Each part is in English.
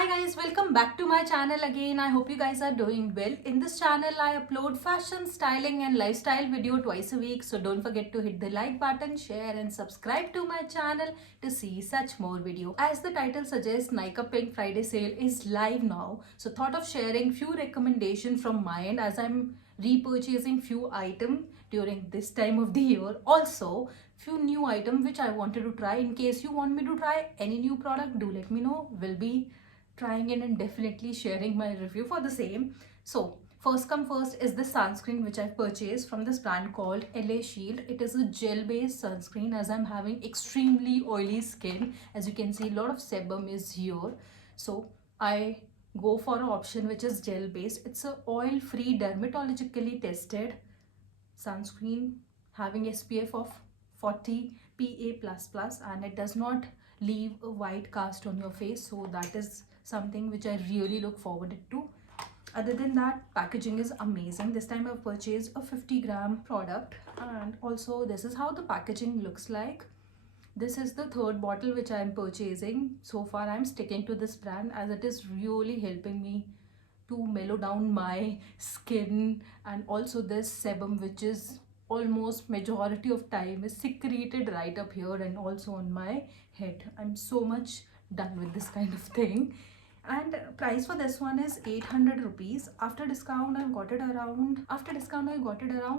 Hi guys, welcome back to my channel again. I hope you guys are doing well. In this channel, I upload fashion, styling and lifestyle video twice a week. So don't forget to hit the like button, share and subscribe to my channel to see such more video. As the title suggests, Nykaa Pink Friday sale is live now. So thought of sharing few recommendations from my end as I'm repurchasing few items during this time of the year. Also, few new items which I wanted to try. In case you want me to try any new product, do let me know. Will be trying it and definitely sharing my review for the same. So first come first is the sunscreen which I've purchased from this brand called LA Shield. It is a gel based sunscreen as I'm having extremely oily skin. As you can see, a lot of sebum is here. So I go for an option which is gel based. It's a oil free dermatologically tested sunscreen having SPF of 40 PA++, and it does not leave a white cast on your face, so that is something which I really look forward to. Other than that, packaging is amazing. This time I've purchased a 50-gram product, and also this is how the packaging looks like. This is the third bottle which I am purchasing. So far I'm sticking to this brand as it is really helping me to mellow down my skin, and also this sebum which is almost majority of time is secreted right up here and also on my head. I'm so much done with this kind of thing. And price for this one is 800 rupees. After discount I got it around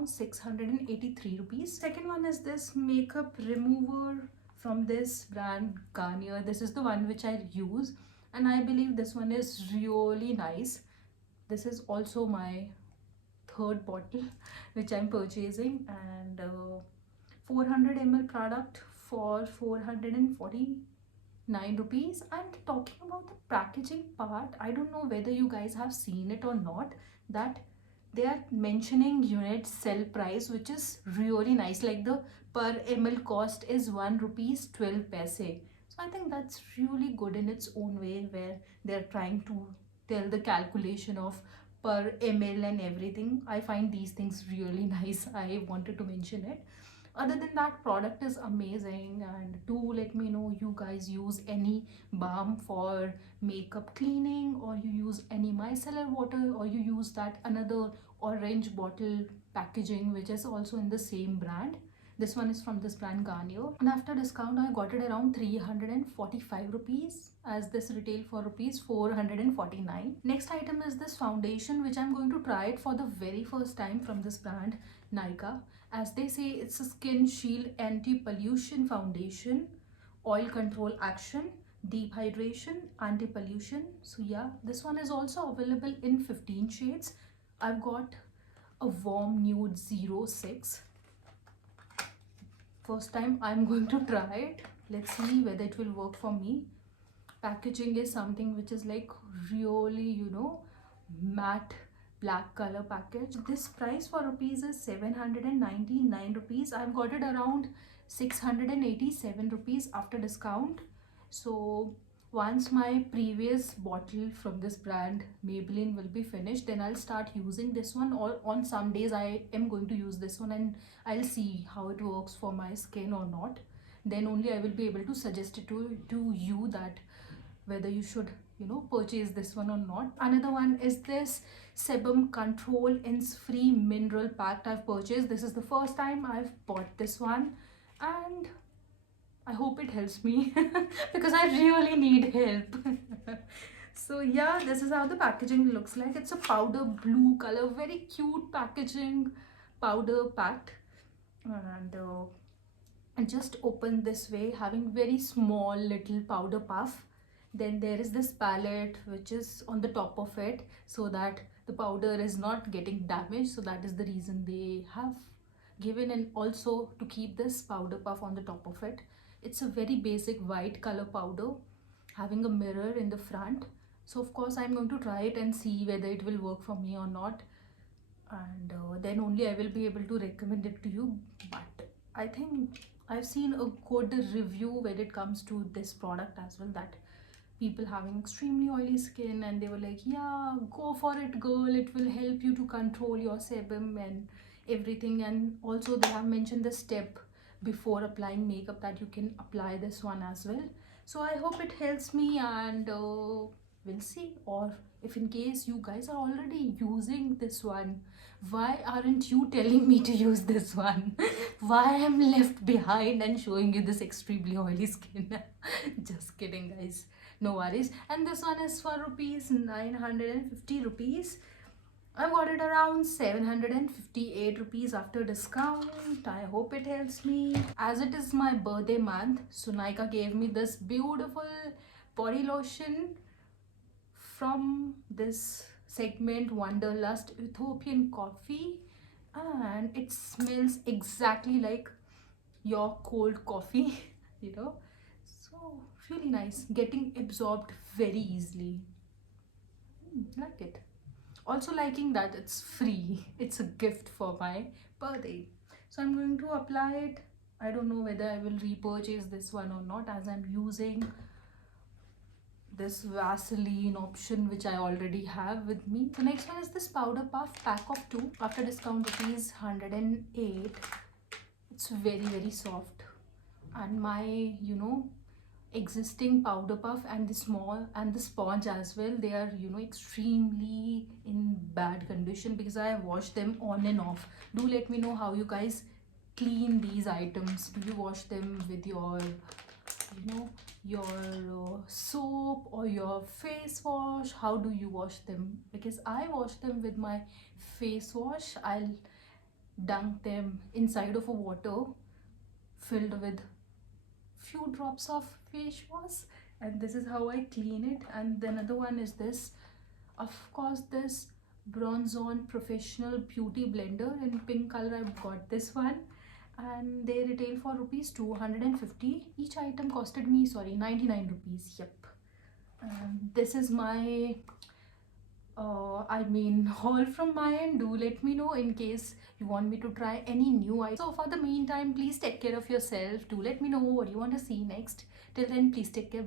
683 rupees. Second one is this makeup remover from this brand Garnier. This is the one which I use and I believe this one is really nice. This is also my third bottle which I'm purchasing, and 400 ml product for 449 rupees. And talking about the packaging part, I don't know whether you guys have seen it or not, that they are mentioning unit sell price which is really nice, like the per ml cost is 1 rupees 12 paise. So I think that's really good in its own way, where they're trying to tell the calculation of per ml and everything. I find these things really nice. I wanted to mention it. Other than that, product is amazing, and do let me know you guys use any balm for makeup cleaning, or you use any micellar water, or you use that another orange bottle packaging which is also in the same brand. This one is from this brand Garnier, and after discount I got it around 345 rupees, as this retail for rupees 449. Next item is this foundation which I'm going to try it for the very first time from this brand Nykaa. As they say, it's a skin shield anti-pollution foundation, oil control action, deep hydration, anti-pollution. So yeah, this one is also available in 15 shades. I've got a warm nude 06. First time I'm going to try it. Let's see whether it will work for me. Packaging is something which is like really, matte black color package. This price for rupees is 799 rupees. I've got it around 687 rupees after discount. So once my previous bottle from this brand Maybelline will be finished, then I'll start using this one, or on some days I am going to use this one and I'll see how it works for my skin or not. Then only I will be able to suggest it to you that whether you should purchase this one or not. Another one is this sebum control ins free mineral pack I've purchased. This is the first time I've bought this one, and I hope it helps me because I really need help. So yeah, this is how the packaging looks like. It's a powder blue color, very cute packaging, powder packed, and just open this way, having very small little powder puff. Then there is this palette which is on the top of it, so that the powder is not getting damaged. So that is the reason they have given, and also to keep this powder puff on the top of it. It's a very basic white color powder having a mirror in the front. So of course I'm going to try it and see whether it will work for me or not, and then only I will be able to recommend it to you. But I think I've seen a good review when it comes to this product as well, that people having extremely oily skin, and they were like, yeah, go for it girl, it will help you to control your sebum and everything. And also they have mentioned the step before applying makeup that you can apply this one as well. So I hope it helps me, and we'll see. Or if in case you guys are already using this one, why aren't you telling me to use this one? Why I'm left behind and showing you this extremely oily skin? Just kidding, guys, no worries. And this one is for rupees 950 rupees. I got it around 758 rupees after discount. I hope it helps me. As it is my birthday month, so Nykaa gave me this beautiful body lotion from this segment Wanderlust Ethiopian Coffee, and it smells exactly like your cold coffee, you know. So really nice, getting absorbed very easily. Like it. Also liking that it's free. It's a gift for my birthday. So I'm going to apply it. I don't know whether I will repurchase this one or not, as I'm using this Vaseline option which I already have with me. The next one is this powder puff pack of 2. After discount rupees 108. It's very soft, and my existing powder puff and the small and the sponge as well, they are extremely in bad condition because I have washed them on and off. Do let me know how you guys clean these items. Do you wash them with your soap or your face wash? How do you wash them? Because I wash them with my face wash. I'll dunk them inside of a water filled with few drops of face wash, and this is how I clean it. And the another one is this, of course, this Bronze On Professional Beauty Blender in pink color. I've got this one, and they retail for rupees 250. Each item costed me 99 rupees. Yep. This is my haul from my end. Do let me know in case you want me to try any new items. So for the meantime, please take care of yourself. Do let me know what you want to see next. Till then, please take care.